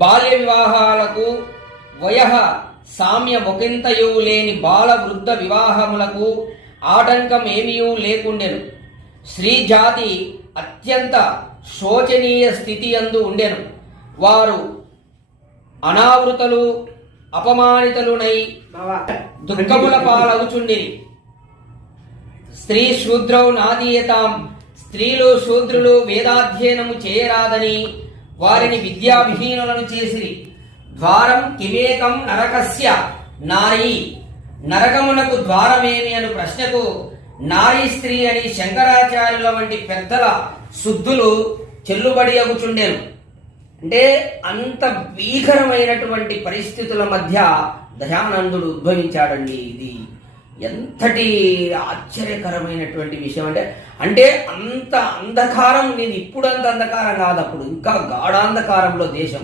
బాల్య వివాహాలకు వయః సామ్య ఒకంతయు లేని బాల వృద్ధ వివాహములకు ఆటంకం ఏమీయూ లేకుండెను. స్త్రీ జాతి అత్యంత శోచనీయ స్థితి అందు ఉండెను. వారు అనావృతలు అపమానితలునై దుఃఖముల పాలవుచుండిరి. స్త్రీ శూద్రౌ నాదీయతాం స్త్రీలు శూద్రులు వేదాధ్యయనము చేయరాదని వారిని విద్యావిహీనులను చేసిరి. ద్వారం కిమేకం నరకస్య నారీ. నరకమునకు ద్వారమేమి అను ప్రశ్నకు నారీ స్త్రీ అని శంకరాచార్యుల వంటి పెద్దల శుద్ధులు చెల్లుబడి అగుచుండేను. అంటే అంత భీకరమైనటువంటి పరిస్థితుల మధ్య దయానందుడు ఉద్భవించాడండి ఇది. ఎంతటి ఆశ్చర్యకరమైనటువంటి విషయం అంటే అంటే అంత అంధకారం నేను ఇప్పుడు అంత అంధకారం కాదు అప్పుడు. ఇంకా గాఢాంధకారంలో దేశం.